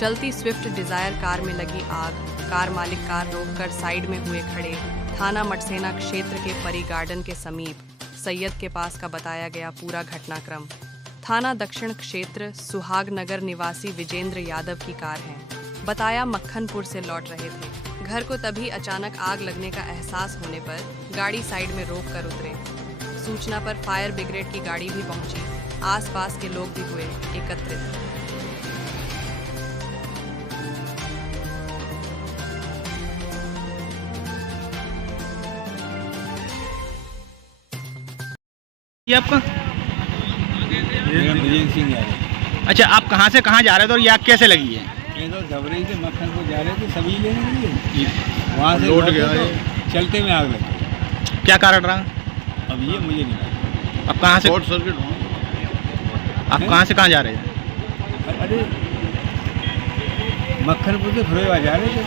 चलती Swift Dzire car में लगी आग। कार मालिक कार रोककर साइड में हुए खड़े। थाना मटसेना क्षेत्र के परी गार्डन के समीप सैयद के पास का बताया गया पूरा घटनाक्रम। थाना दक्षिण क्षेत्र सुहाग नगर निवासी विजेंद्र यादव की कार है। बताया मक्खनपुर से लौट रहे थे। घर को तभी अचानक आग लगने का एहसास होने पर गाड़ी साइड में रोक कर उतरे। सूचना पर फायर ब्रिगेड की गाड़ी भी पहुंची। आसपास के लोग भी हुए एकत्रित। ये आपका विजय सिंह यादव। अच्छा, आप कहाँ से कहाँ जा रहे थे और ये आग कैसे लगी है? ये तो धबरी से मक्खन को जा रहे थे सभी लेने के लिए, वहाँ से लौट गया तो चलते में आग लगी। क्या कारण रहा? अब ये मुझे नहीं पता। आप कहाँ से शॉर्ट सर्किट आप कहाँ से कहाँ जा रहे थे? अरे मक्खनपुर से फरोया जा रहे थे।